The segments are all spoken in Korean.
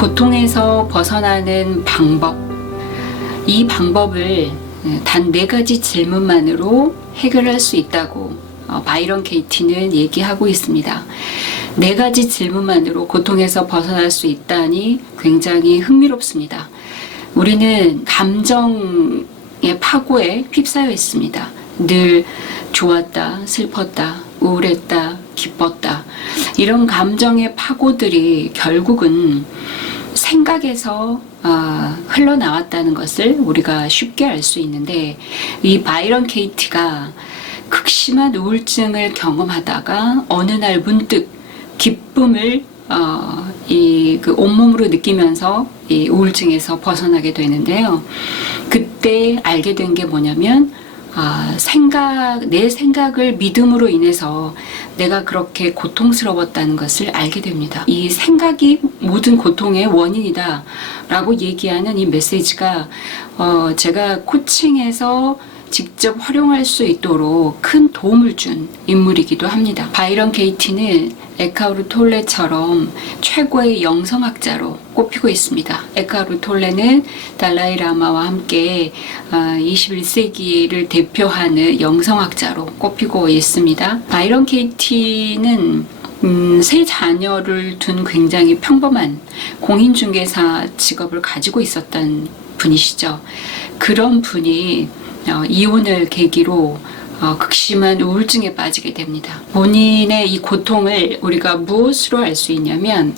고통에서 벗어나는 방법, 이 방법을 단 4가지 질문만으로 해결할 수 있다고 바이런 케이티는 얘기하고 있습니다. 4가지 질문만으로 고통에서 벗어날 수 있다니 굉장히 흥미롭습니다. 우리는 감정의 파고에 휩싸여 있습니다. 늘 좋았다, 슬펐다, 우울했다, 기뻤다. 이런 감정의 파고들이 결국은 생각에서 흘러나왔다는 것을 우리가 쉽게 알 수 있는데, 이 바이런 케이티가 극심한 우울증을 경험하다가 어느 날 문득 기쁨을 그 온몸으로 느끼면서 이 우울증에서 벗어나게 되는데요. 그때 알게 된 게 뭐냐면 내 생각을 믿음으로 인해서 내가 그렇게 고통스러웠다는 것을 알게 됩니다. 이 생각이 모든 고통의 원인이다 라고 얘기하는 이 메시지가 제가 코칭에서 직접 활용할 수 있도록 큰 도움을 준 인물이기도 합니다. 바이런 케이티는 에카르트 톨레처럼 최고의 영성학자로 꼽히고 있습니다. 에카르트 톨레는 달라이 라마와 함께 21세기를 대표하는 영성학자로 꼽히고 있습니다. 바이런 케이티는 3 자녀를 둔 굉장히 평범한 공인중개사 직업을 가지고 있었던 분이시죠. 그런 분이 이혼을 계기로 극심한 우울증에 빠지게 됩니다. 본인의 이 고통을 우리가 무엇으로 알 수 있냐면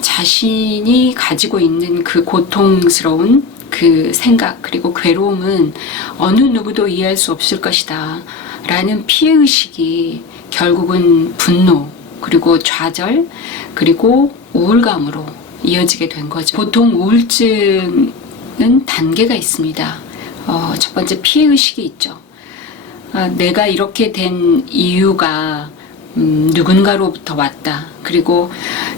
자신이 가지고 있는 그 고통스러운 그 생각 그리고 괴로움은 어느 누구도 이해할 수 없을 것이다 라는 피해의식이 결국은 분노 그리고 좌절 그리고 우울감으로 이어지게 된 거죠. 보통 우울증은 단계가 있습니다. 첫 번째 피해의식이 있죠. 내가 이렇게 된 이유가 누군가로부터 왔다. 그리고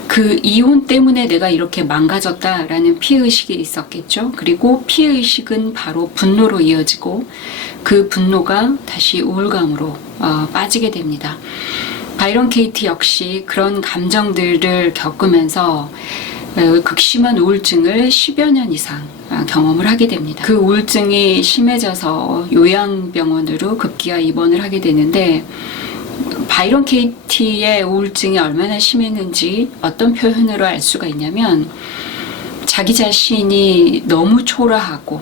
그 이혼 때문에 내가 이렇게 망가졌다라는 피해의식이 있었겠죠. 그리고 피해의식은 바로 분노로 이어지고 그 분노가 다시 우울감으로 빠지게 됩니다. 바이런 케이티 역시 그런 감정들을 겪으면서 극심한 우울증을 10여 년 이상 경험을 하게 됩니다. 그 우울증이 심해져서 요양병원으로 급기야 입원을 하게 되는데, 바이런 케이티의 우울증이 얼마나 심했는지 어떤 표현으로 알 수가 있냐면, 자기 자신이 너무 초라하고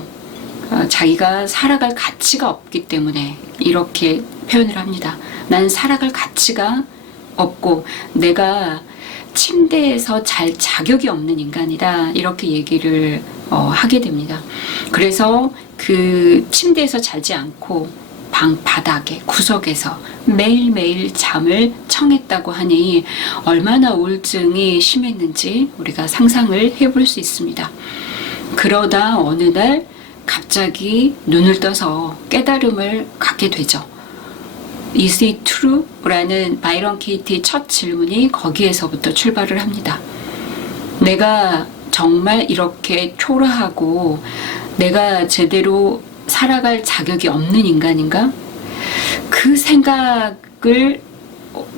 자기가 살아갈 가치가 없기 때문에 이렇게 표현을 합니다. 난 살아갈 가치가 없고 내가 침대에서 잘 자격이 없는 인간이다, 이렇게 얘기를 하게 됩니다. 그래서 그 침대에서 자지 않고 방 바닥에 구석에서 매일매일 잠을 청했다고 하니 얼마나 우울증이 심했는지 우리가 상상을 해볼 수 있습니다. 그러다 어느 날 갑자기 눈을 떠서 깨달음을 갖게 되죠. Is it true? 라는 바이런 케이티의 첫 질문이 거기에서부터 출발을 합니다. 내가 정말 이렇게 초라하고 내가 제대로 살아갈 자격이 없는 인간인가? 그 생각을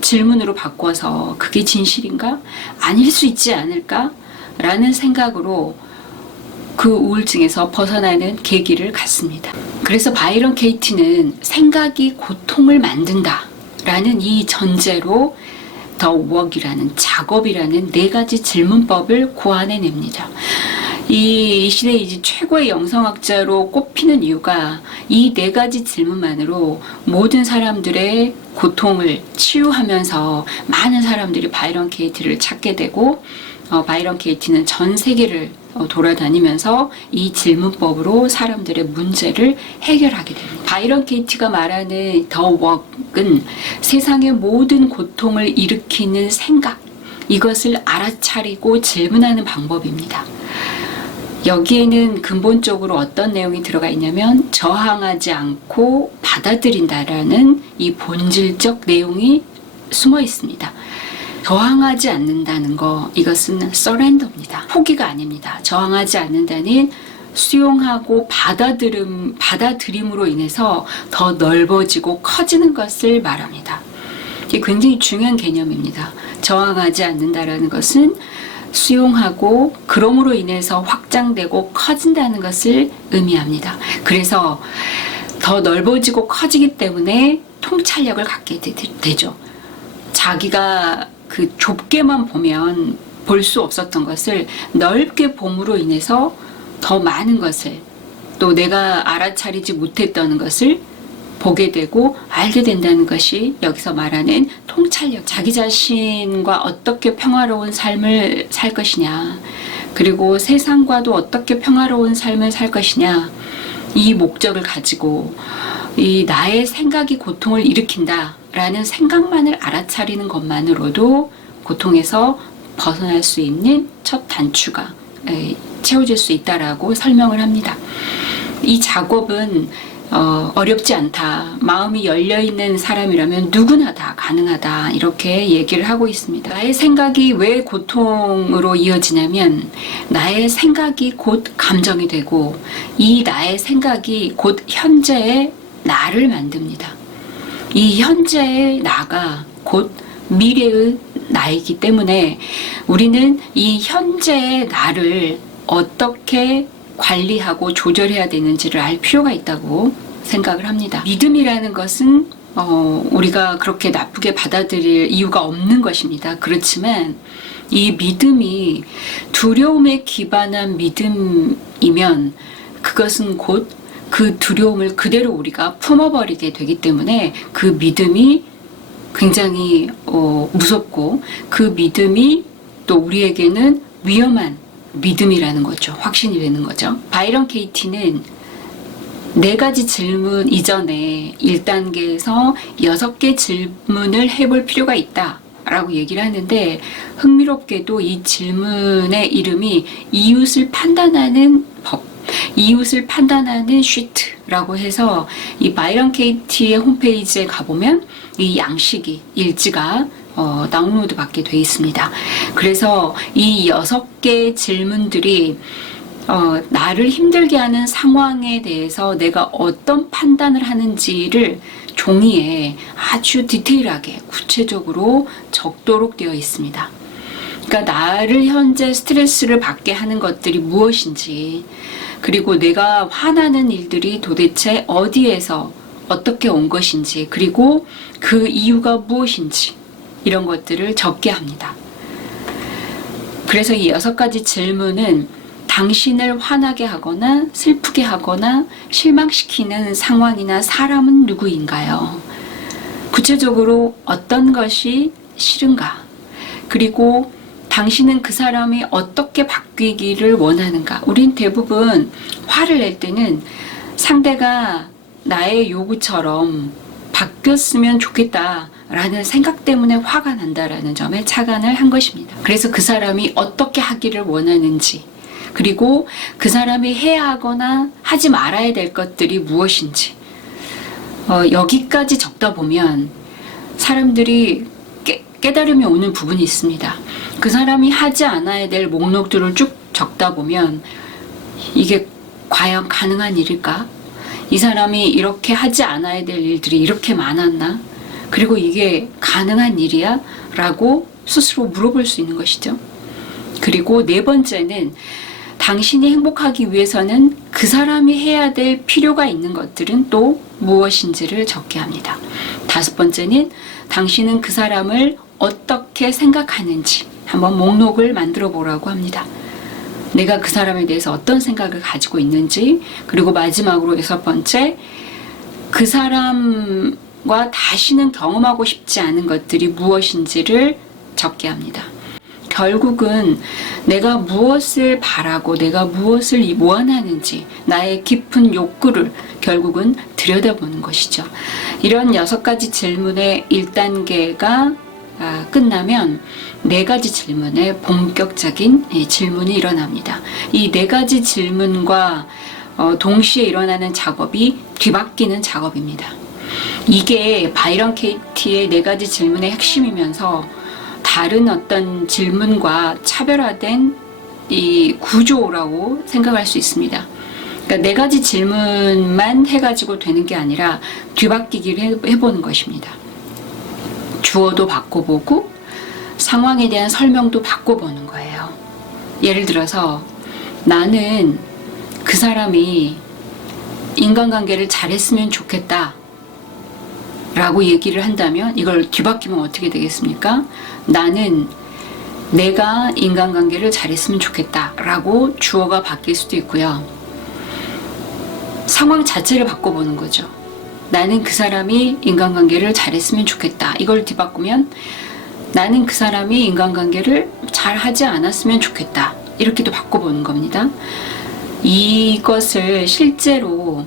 질문으로 바꿔서 그게 진실인가? 아닐 수 있지 않을까? 라는 생각으로 그 우울증에서 벗어나는 계기를 갖습니다. 그래서 바이런 케이티는 생각이 고통을 만든다 라는 이 전제로 더 워크이라는 작업이라는 4가지 질문법을 고안해냅니다. 이 시대 이제 최고의 영성학자로 꼽히는 이유가 이 4가지 질문만으로 모든 사람들의 고통을 치유하면서 많은 사람들이 바이런 케이티를 찾게 되고, 바이런 케이티는 전 세계를 돌아다니면서 이 질문법으로 사람들의 문제를 해결하게 됩니다. 바이런 케이티가 말하는 더 워크는 세상의 모든 고통을 일으키는 생각, 이것을 알아차리고 질문하는 방법입니다. 여기에는 근본적으로 어떤 내용이 들어가 있냐면 저항하지 않고 받아들인다라는 이 본질적 내용이 숨어 있습니다. 저항하지 않는다는 거, 이것은 서렌더입니다. 포기가 아닙니다. 저항하지 않는다는 수용하고 받아들임으로 인해서 더 넓어지고 커지는 것을 말합니다. 이게 굉장히 중요한 개념입니다. 저항하지 않는다라는 것은 수용하고 그럼으로 인해서 확장되고 커진다는 것을 의미합니다. 그래서 더 넓어지고 커지기 때문에 통찰력을 갖게 되죠. 자기가 그 좁게만 보면 볼 수 없었던 것을 넓게 봄으로 인해서 더 많은 것을, 또 내가 알아차리지 못했던 것을 보게 되고 알게 된다는 것이 여기서 말하는 통찰력. 자기 자신과 어떻게 평화로운 삶을 살 것이냐, 그리고 세상과도 어떻게 평화로운 삶을 살 것이냐, 이 목적을 가지고 이 나의 생각이 고통을 일으킨다 라는 생각만을 알아차리는 것만으로도 고통에서 벗어날 수 있는 첫 단추가 채워질 수 있다라고 설명을 합니다. 이 작업은 어렵지 않다. 마음이 열려있는 사람이라면 누구나 다 가능하다. 이렇게 얘기를 하고 있습니다. 나의 생각이 왜 고통으로 이어지냐면 나의 생각이 곧 감정이 되고 이 나의 생각이 곧 현재의 나를 만듭니다. 이 현재의 나가 곧 미래의 나이기 때문에 우리는 이 현재의 나를 어떻게 관리하고 조절해야 되는지를 알 필요가 있다고 생각을 합니다. 믿음이라는 것은 우리가 그렇게 나쁘게 받아들일 이유가 없는 것입니다. 그렇지만 이 믿음이 두려움에 기반한 믿음이면 그것은 곧 그 두려움을 그대로 우리가 품어버리게 되기 때문에 그 믿음이 굉장히 무섭고 그 믿음이 또 우리에게는 위험한 믿음이라는 거죠. 확신이 되는 거죠. 바이런 케이티는 4가지 질문 이전에 1단계에서 6개 질문을 해볼 필요가 있다 라고 얘기를 하는데, 흥미롭게도 이 질문의 이름이 이웃을 판단하는 법, 이웃을 판단하는 쉬트라고 해서 이 바이런 케이티의 홈페이지에 가보면 이 양식이 일지가 다운로드 받게 돼 있습니다. 그래서 이 6개의 질문들이 나를 힘들게 하는 상황에 대해서 내가 어떤 판단을 하는지를 종이에 아주 디테일하게 구체적으로 적도록 되어 있습니다. 그러니까 나를 현재 스트레스를 받게 하는 것들이 무엇인지, 그리고 내가 화나는 일들이 도대체 어디에서 어떻게 온 것인지, 그리고 그 이유가 무엇인지 이런 것들을 적게 합니다. 그래서 이 6가지 질문은 당신을 화나게 하거나 슬프게 하거나 실망시키는 상황이나 사람은 누구인가요? 구체적으로 어떤 것이 싫은가? 그리고 당신은 그 사람이 어떻게 바뀌기를 원하는가? 우린 대부분 화를 낼 때는 상대가 나의 요구처럼 바뀌었으면 좋겠다라는 생각 때문에 화가 난다라는 점에 착안을 한 것입니다. 그래서 그 사람이 어떻게 하기를 원하는지, 그리고 그 사람이 해야 하거나 하지 말아야 될 것들이 무엇인지, 여기까지 적다 보면 사람들이 깨달음이 오는 부분이 있습니다. 그 사람이 하지 않아야 될 목록들을 쭉 적다 보면 이게 과연 가능한 일일까? 이 사람이 이렇게 하지 않아야 될 일들이 이렇게 많았나? 그리고 이게 가능한 일이야? 라고 스스로 물어볼 수 있는 것이죠. 그리고 4번째는 당신이 행복하기 위해서는 그 사람이 해야 될 필요가 있는 것들은 또 무엇인지를 적게 합니다. 5번째는 당신은 그 사람을 어떻게 생각하는지 한번 목록을 만들어 보라고 합니다. 내가 그 사람에 대해서 어떤 생각을 가지고 있는지, 그리고 마지막으로 6번째, 그 사람과 다시는 경험하고 싶지 않은 것들이 무엇인지를 적게 합니다. 결국은 내가 무엇을 바라고 내가 무엇을 원하는지, 나의 깊은 욕구를 결국은 들여다보는 것이죠. 이런 6가지 질문의 1단계가 끝나면 4가지 질문의 본격적인 질문이 일어납니다. 이 4가지 질문과 동시에 일어나는 작업이 뒤바뀌는 작업입니다. 이게 바이런 케이티의 4가지 질문의 핵심이면서 다른 어떤 질문과 차별화된 이 구조라고 생각할 수 있습니다. 그러니까 4가지 질문만 해가지고 되는 게 아니라 뒤바뀌기를 해보는 것입니다. 주어도 바꿔보고, 상황에 대한 설명도 바꿔보는 거예요. 예를 들어서 나는 그 사람이 인간관계를 잘했으면 좋겠다 라고 얘기를 한다면 이걸 뒤바뀌면 어떻게 되겠습니까? 나는 내가 인간관계를 잘했으면 좋겠다 라고 주어가 바뀔 수도 있고요. 상황 자체를 바꿔보는 거죠. 나는 그 사람이 인간관계를 잘했으면 좋겠다. 이걸 뒤바꾸면 나는 그 사람이 인간관계를 잘하지 않았으면 좋겠다. 이렇게도 바꿔보는 겁니다. 이것을 실제로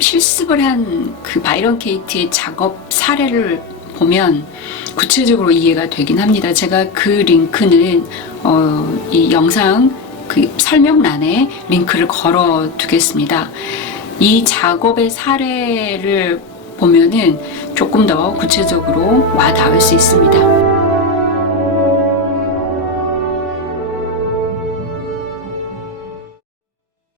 실습을 한 그 바이런 케이티의 작업 사례를 보면 구체적으로 이해가 되긴 합니다. 제가 그 링크는 이 영상 그 설명란에 링크를 걸어 두겠습니다. 이 작업의 사례를 보면은 조금 더 구체적으로 와 닿을 수 있습니다.